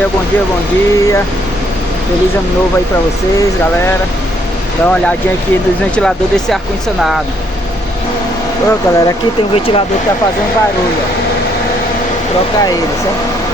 dia, bom dia, bom dia. Feliz ano novo aí pra vocês, galera. Dá uma olhadinha aqui nos ventiladores desse ar-condicionado. Ô, galera, aqui tem um ventilador que tá fazendo barulho, ó. Vou trocar ele, certo?